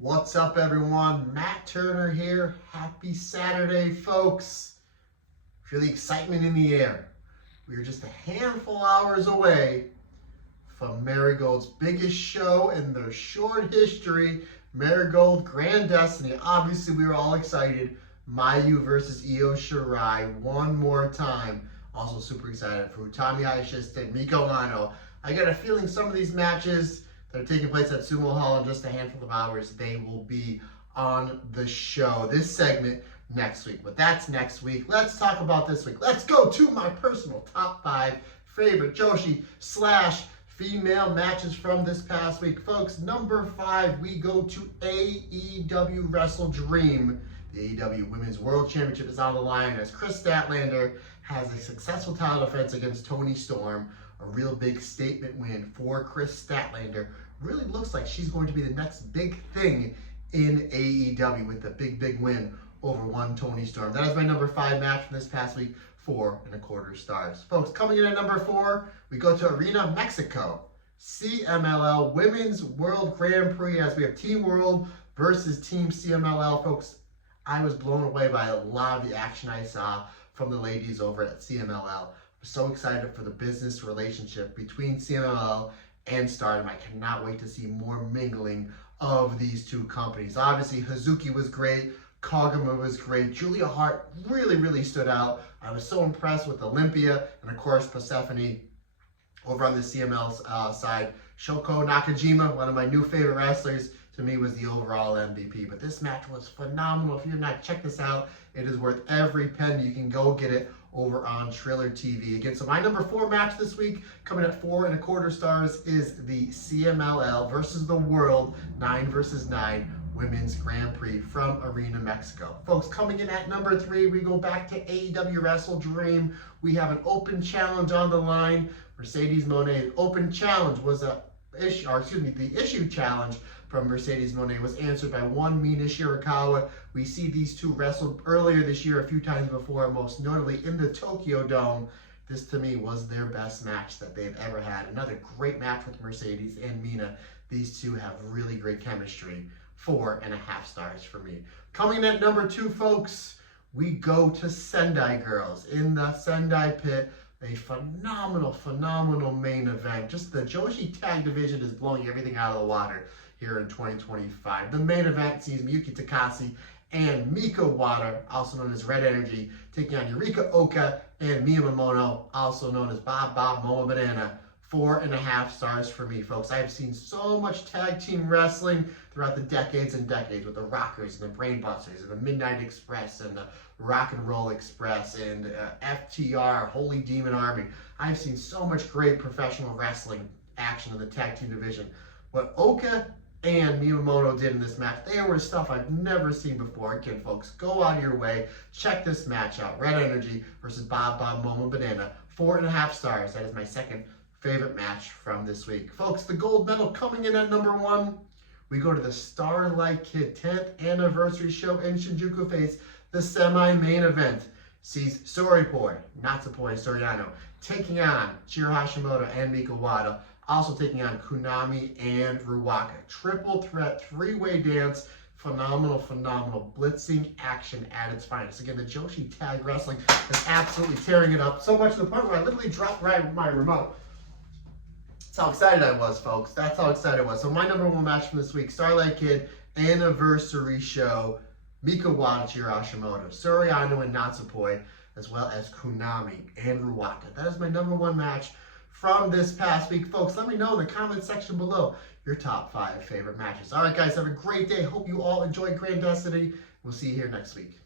What's up, everyone? Matt Turner here. Happy Saturday, folks. Feel the excitement in the air. We are just a handful of hours away from Marigold's biggest show in their short history, Marigold Grand Destiny. Obviously, we were all excited. Mayu versus Io Shirai one more time. Also super excited for Utami Hayashishita and Miko Ano. I got a feeling some of these matches that are taking place at Sumo Hall in just a handful of hours, they will be on the show. This segment next week, but that's next week. Let's talk about this week. Let's go to my personal top 5 favorite Joshi / female matches from this past week. Folks, number 5, we go to AEW Wrestle Dream. The AEW Women's World Championship is on the line as Chris Statlander has a successful title defense against Toni Storm. A real big statement win for Chris Statlander. Really looks like she's going to be the next big thing in AEW with the big win over one Toni Storm. That is my number 5 match from this past week, 4.25 stars. Folks, coming in at number 4, we go to Arena Mexico. CMLL Women's World Grand Prix as we have Team World versus Team CMLL. Folks, I was blown away by a lot of the action I saw from the ladies over at CMLL. I'm so excited for the business relationship between CMLL and Stardom. I cannot wait to see more mingling of these two companies. Obviously, Hazuki was great. Kagama was great. Julia Hart really stood out. I was so impressed with Olympia and, of course, Persephone over on the CML side. Shoko Nakajima, one of my new favorite wrestlers, to me was the overall MVP. But this match was phenomenal. If you're not, check this out. It is worth every penny. You can go get it over on Triller TV. Again, so my number 4 match this week, coming at 4.25 stars, is the CMLL versus the World 9 vs 9 Women's Grand Prix from Arena Mexico. Folks, coming in at number 3, we go back to AEW Wrestle Dream. We have an open challenge on the line. Mercedes Moné's open challenge was the issue challenge from Mercedes Moné was answered by one Mina Shirakawa. We see these two wrestled earlier this year a few times before, most notably in the Tokyo Dome. This, to me, was their best match that they've ever had. Another great match with Mercedes and Mina. These two have really great chemistry. 4.5 stars for me. Coming in at number 2, folks, we go to Sendai Girls. In the Sendai Pit, a phenomenal main event. Just the Joshi tag division is blowing everything out of the water here in 2025. The main event sees Miyuki Takase and Miko Wada, also known as Red Energy, taking on Yurika Oka and Miyamoto, also known as Bob Moa Banana. 4.5 stars for me, folks. I've seen so much tag team wrestling throughout the decades and decades with the Rockers and the Brainbusters and the Midnight Express and the Rock and Roll Express and FTR, Holy Demon Army. I've seen so much great professional wrestling action in the tag team division. What Oka and Miyamoto did in this match, they were stuff I've never seen before. Again, folks, go out of your way. Check this match out. Red Energy versus Bob Moa Banana. 4.5 stars. That is my second favorite match from this week. Folks, the gold medal coming in at number 1. We go to the Starlight Kid 10th anniversary show in Shinjuku Face. The semi-main event sees Soripoi, Natsupoi, and Soriano taking on Chiro Hashimoto and Miko Wada, also taking on Kunami and Ruaka. Triple threat, 3-way dance. Phenomenal blitzing action at its finest. Again, the Joshi tag wrestling is absolutely tearing it up, so much to the point where I literally dropped my remote. That's how excited I was, folks. That's how excited I was. So my number 1 match from this week, Starlight Kid anniversary show, Miko Wada, Chiro Hashimoto, Soriano and Natsupoi, as well as Kunami and Ruaka. That is my number 1 match from this past week, folks. Let me know in the comment section below your top 5 favorite matches. All right, guys, have a great day. Hope you all enjoy Grand Destiny. We'll see you here next week.